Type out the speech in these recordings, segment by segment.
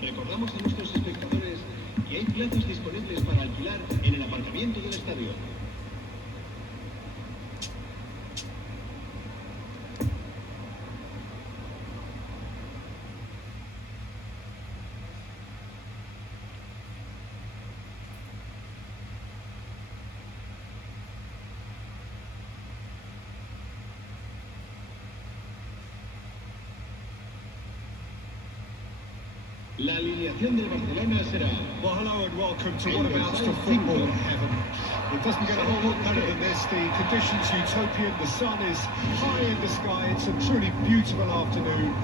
Recordamos a nuestros espectadores que hay plazas disponibles para alquilar en el aparcamiento del estadio. La alineación del Barcelona será... Well, hello and welcome to what amounts to football heaven. It doesn't get a whole lot better than this. The conditions utopian, the sun is high in the sky, it's a truly beautiful afternoon,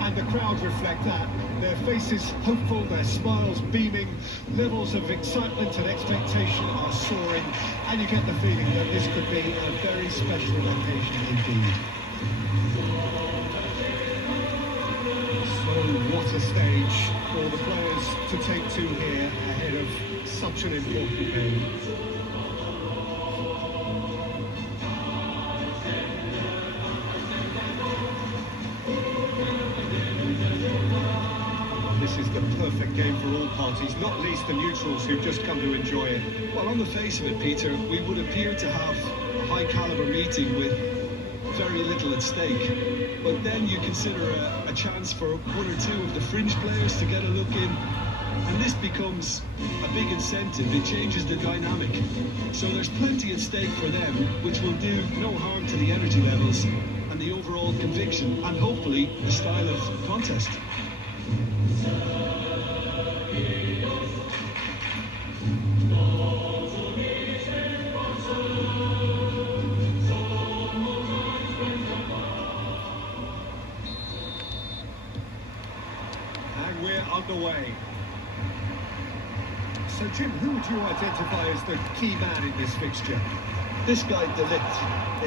and the crowd reflect that. Their faces hopeful, their smiles beaming, levels of excitement and expectation are soaring, and you get the feeling that this could be a very special occasion indeed. What a stage for the players to take to here ahead of such an important game. This is the perfect game for all parties, not least the neutrals who've just come to enjoy it. Well, on the face of it, Peter, we would appear to have a high-caliber meeting with very little at stake. But then you consider a chance for one or two of the fringe players to get a look in, and this becomes a big incentive. It changes the dynamic. So there's plenty at stake for them, which will do no harm to the energy levels and the overall conviction, and hopefully the style of contest. Underway. So Jim, who would you identify as the key man in this fixture? This guy De Ligt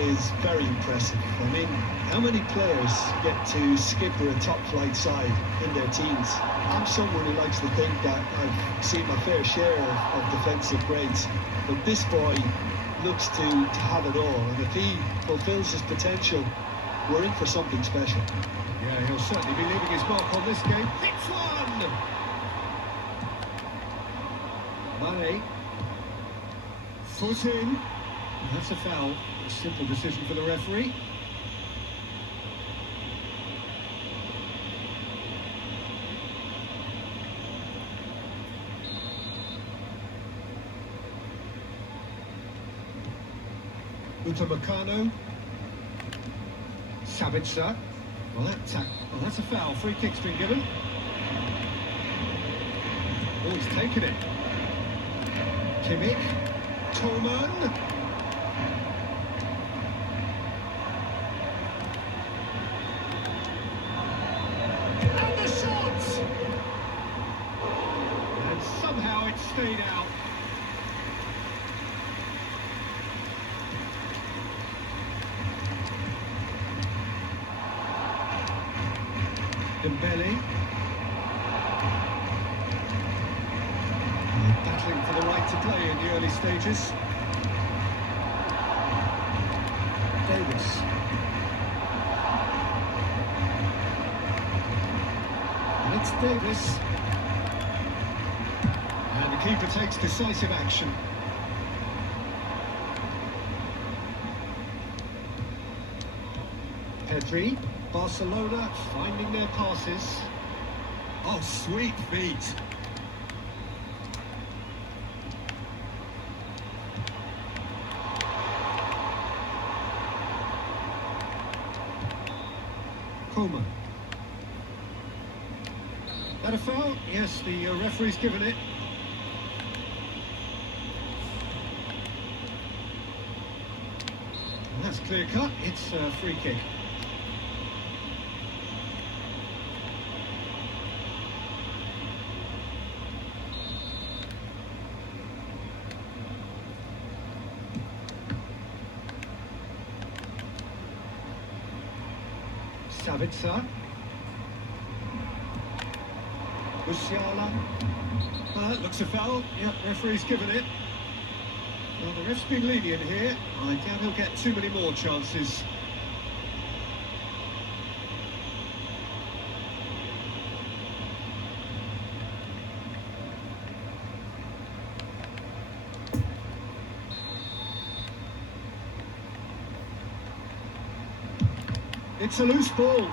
is very impressive. I mean, how many players get to skipper a top flight side in their teams? I'm someone who likes to think that I've seen my fair share of defensive grades, but this boy looks to have it all, and if he fulfills his potential, we're in for something special. Yeah, he'll certainly be leaving his mark on this game. Hits one! Mane. Foot in. That's a foul. A simple decision for the referee. Utamacano. Sabitzer. Well, that's a foul. Free kick's been given. Oh, he's taken it. Kimmich. Coman. And the shot! And somehow it stayed out. Dembele. Battling for the right to play in the early stages. Davis. And it's Davis. And the keeper takes decisive action. Pedri. Barcelona finding their passes. Oh, sweet feet. Coman. That a foul? Yes, the referee's given it. And that's clear cut. It's a free kick. Sabitzer. Musiala. Looks a foul. Yep, referee's given it. Well, the ref's been lenient here. I doubt he'll get too many more chances. It's a loose ball.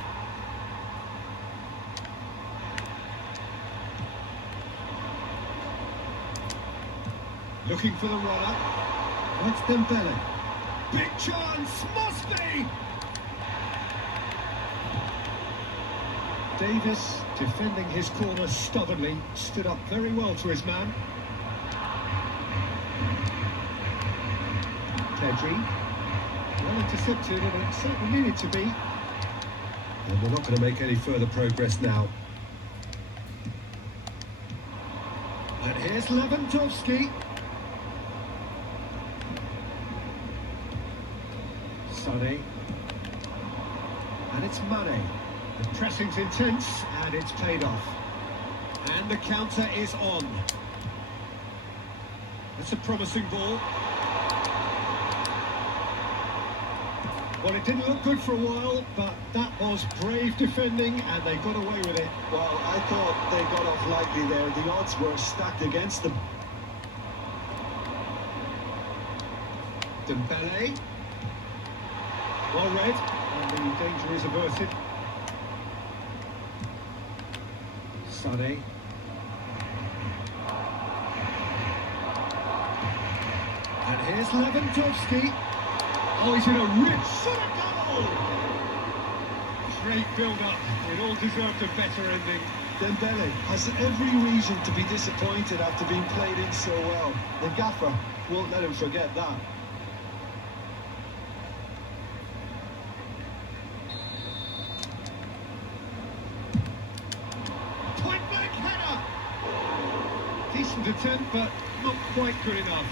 Looking for the runner. That's Dembele. Big chance, must be! Davis, defending his corner stubbornly, stood up very well to his man. Pedri, well intercepted, and it certainly needed to be. And we're not going to make any further progress now. And here's Lewandowski. Sonny. And it's Mane. The pressing's intense, and it's paid off. And the counter is on. It's a promising ball. Well, it didn't look good for a while, but that was brave defending, and they got away with it. Well, I thought they got off lightly there. The odds were stacked against them. Dembele. Well read, and the danger is averted. Sonny. And here's Lewandowski. Oh, he's in a rich sort of goal! Great build-up. It all deserved a better ending. Dembele has every reason to be disappointed after being played in so well. The gaffer won't let him forget that. Point-blank header! Decent attempt, but not quite good enough.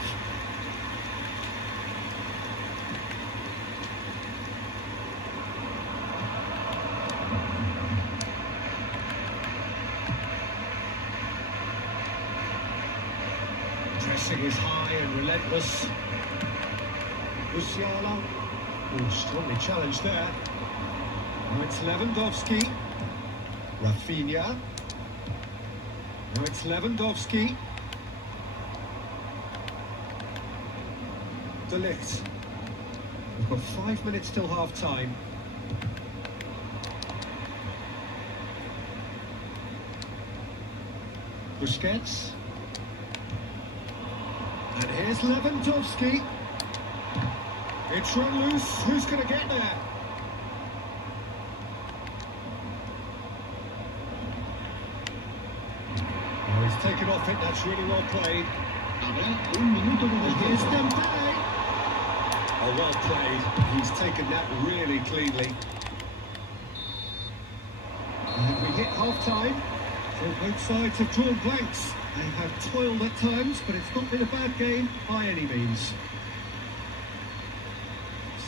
Pressing is high and relentless. Luciano. Oh, strongly challenged there. Now it's Lewandowski. Rafinha. Now it's Lewandowski. De Ligt. We've got 5 minutes till half time. Busquets. And here's Lewandowski. It's run loose. Who's going to get there? Oh, he's taken off it. That's really well played. Habrá un minuto de And here's descanso. Dembele. Oh, well played. He's taken that really cleanly. And we hit half-time. So both sides have drawn blanks. They have toiled at times, but it's not been a bad game by any means.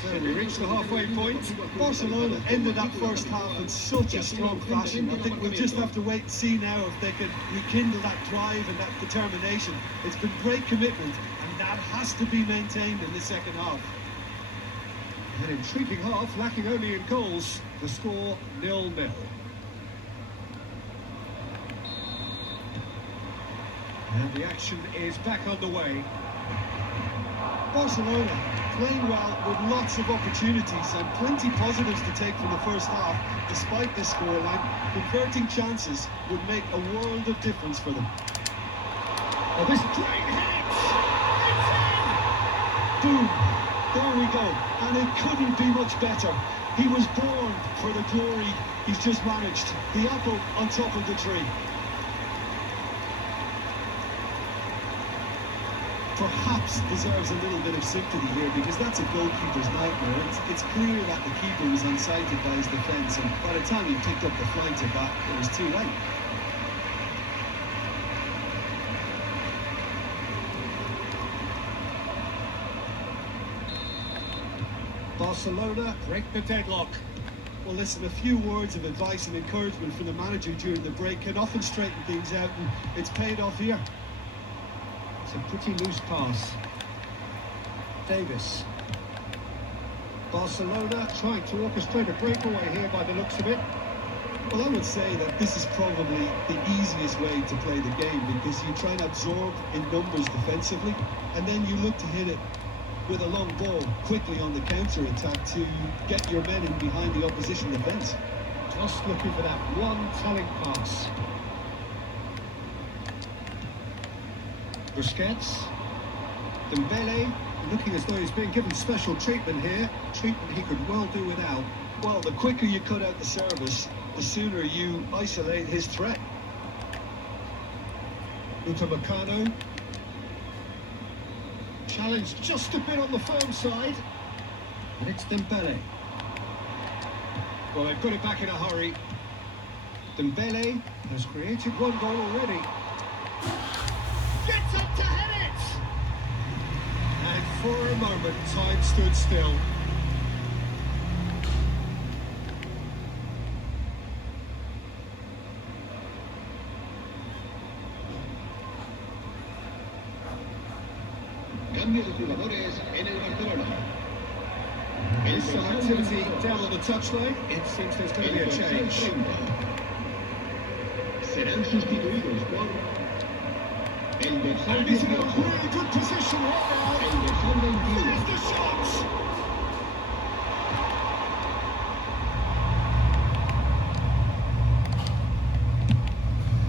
So we reached the halfway point. Barcelona ended that first half in such a strong fashion. I think we'll just have to wait and see now if they can rekindle that drive and that determination. It's been great commitment, and that has to be maintained in the second half. An intriguing half, lacking only in goals. The score 0-0. And the action is back underway. Barcelona playing well with lots of opportunities and plenty positives to take from the first half. Despite this scoreline, converting chances would make a world of difference for them. Oh, this great hit! It's in! Boom! There we go. And it couldn't be much better. He was born for the glory he's just managed. The apple on top of the tree. Perhaps deserves a little bit of sympathy here, because that's a goalkeeper's nightmare. It's clear that the keeper was unsighted by his defence, and by the time he picked up the flight of that, it was too late. Barcelona break the deadlock. Well, listen, a few words of advice and encouragement from the manager during the break can often straighten things out, and it's paid off here. It's a pretty loose pass. Davis. Barcelona trying to orchestrate a breakaway here by the looks of it. Well, I would say that this is probably the easiest way to play the game, because you try and absorb in numbers defensively, and then you look to hit it with a long ball quickly on the counter-attack to get your men in behind the opposition defence. Just looking for that one telling pass. Busquets. Dembele, looking as though he's being given special treatment here. Treatment he could well do without. Well, the quicker you cut out the service, the sooner you isolate his threat. Upamecano. Challenged just a bit on the firm side. And it's Dembele. Well, they've got it back in a hurry. Dembele has created one goal already. Gets up to head it! And for a moment, time stood still. Cambio de jugadores en el Barcelona. There's some activity down on the touchline. It seems there's going to be a change. Serán sustituidos por el dorsal And he's in a 18. really good position right now. El dorsal 21. There's the shot!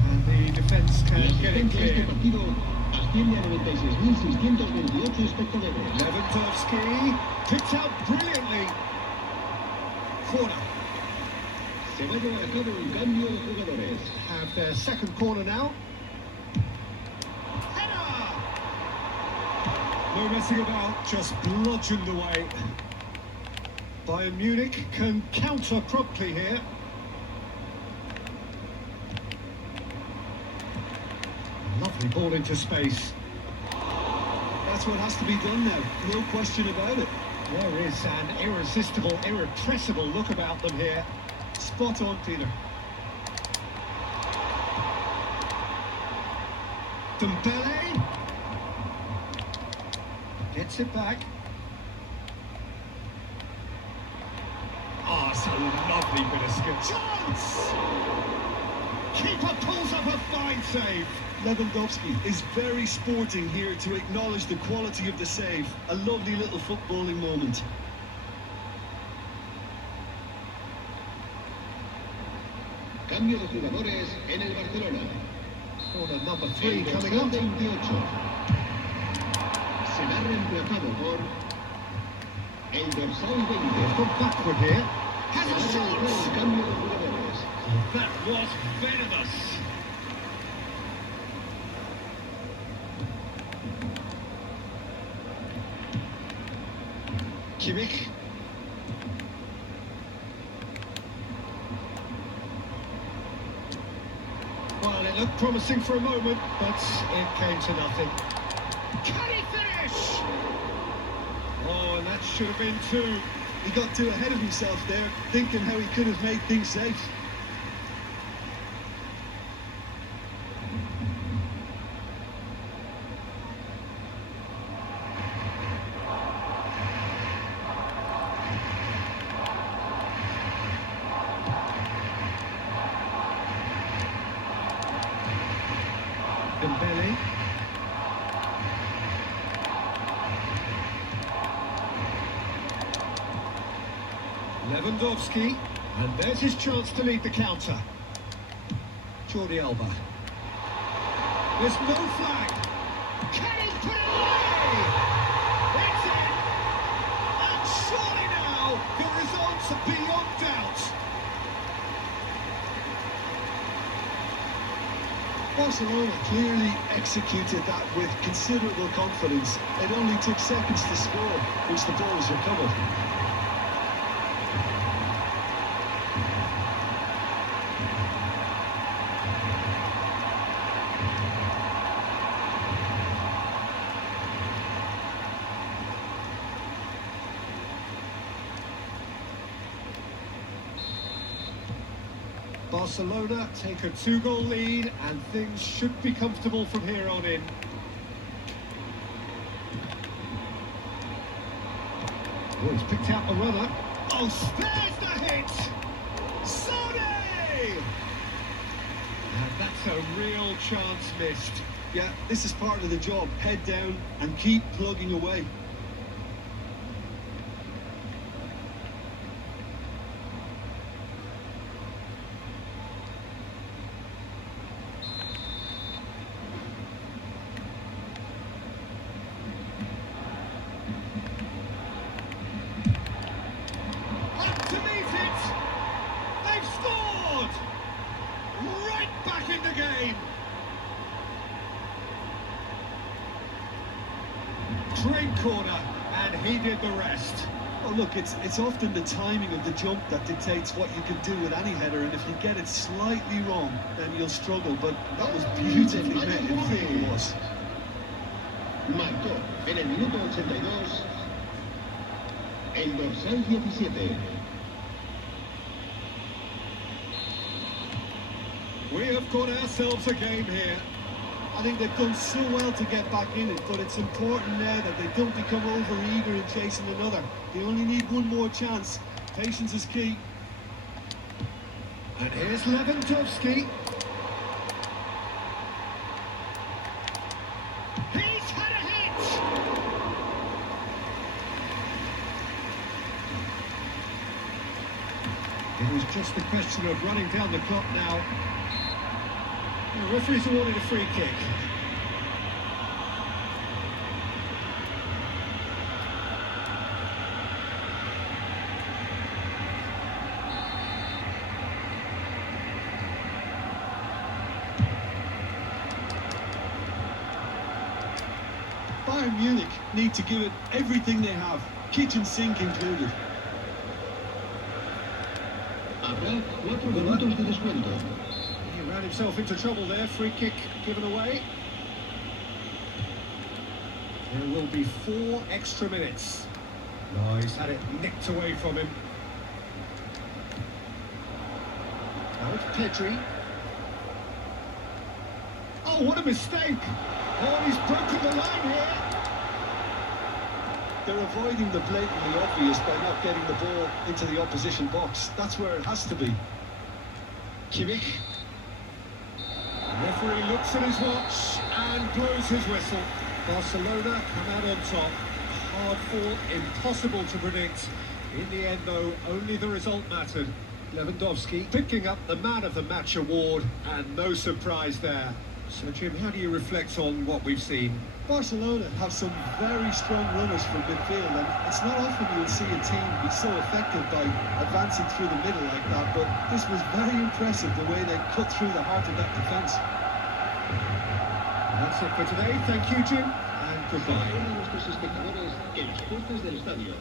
And the defence can La get it asistencia a este clear. partido asciende a 96.628 espectadores. Lewandowski picked out brilliantly. Corner. Se va a llevar a cabo un cambio de jugadores. Have their second corner now. Header! No messing about, just bludgeoned away. Bayern Munich can counter promptly here. Lovely ball into space. That's what has to be done now, no question about it. There is an irresistible, irrepressible look about them here. Spot on, Peter. Dembele gets it back. Ah, it's a lovely bit of skill. Chance! Keeper pulls up a fine save. Lewandowski is very sporting here to acknowledge the quality of the save. A lovely little footballing moment. Cambio de jugadores en el Barcelona. Corner number 3 El coming dorsal up. 28 será reemplazado por el dorsal 20. They've gone backward here. Has a Será realizado shot! el cambio de jugadores. That was venomous. Kimmich. Well, it looked promising for a moment, but it came to nothing. Can he finish? Oh, and that should have been two. He got too ahead of himself there, thinking how he could have made things safe. Dembele. Lewandowski, and there's his chance to lead the counter. Jordi Alba. There's no flag. Can he put it away? It's in. And surely now the results are beyond doubt. Barcelona clearly executed that with considerable confidence. It only took seconds to score, which the ball was recovered. Barcelona take a 2-goal lead, and things should be comfortable from here on in. Oh, he's picked out the runner. Oh, there's the hit! Sone! And that's a real chance missed. Yeah, this is part of the job. Head down and keep plugging away. Great corner, and he did the rest. Oh, look, it's often the timing of the jump that dictates what you can do with any header, and if you get it slightly wrong, then you'll struggle, but that was beautifully met, it really was. Marcó en el minuto 82 el dorsal 17. We have got ourselves a game here. I think they've done so well to get back in it, but it's important now that they don't become over-eager in chasing another. They only need one more chance. Patience is key. And here's Lewandowski. He's had a hit! It was just a question of running down the clock now. The referee's awarded a free kick. Bayern Munich need to give it everything they have, kitchen sink included. Habrá 4 minutos de descuento. He ran himself into trouble there, free kick given away. There will be 4 extra minutes. No, he's had it nicked away from him. Now it's Pedri. Oh, what a mistake! Oh, he's broken the line here. They're avoiding the blatantly obvious by not getting the ball into the opposition box. That's where it has to be. Kimmich. The referee looks at his watch and blows his whistle. Barcelona come out on top. Hard fought, impossible to predict. In the end, though, only the result mattered. Lewandowski picking up the Man of the Match award, and no surprise there. So, Jim, how do you reflect on what we've seen? Barcelona have some very strong runners from midfield, and it's not often you'll see a team be so effective by advancing through the middle like that, but this was very impressive, the way they cut through the heart of that defence. That's it for today. Thank you, Jim, and goodbye. A nuestros espectadores en las puertas del estadio.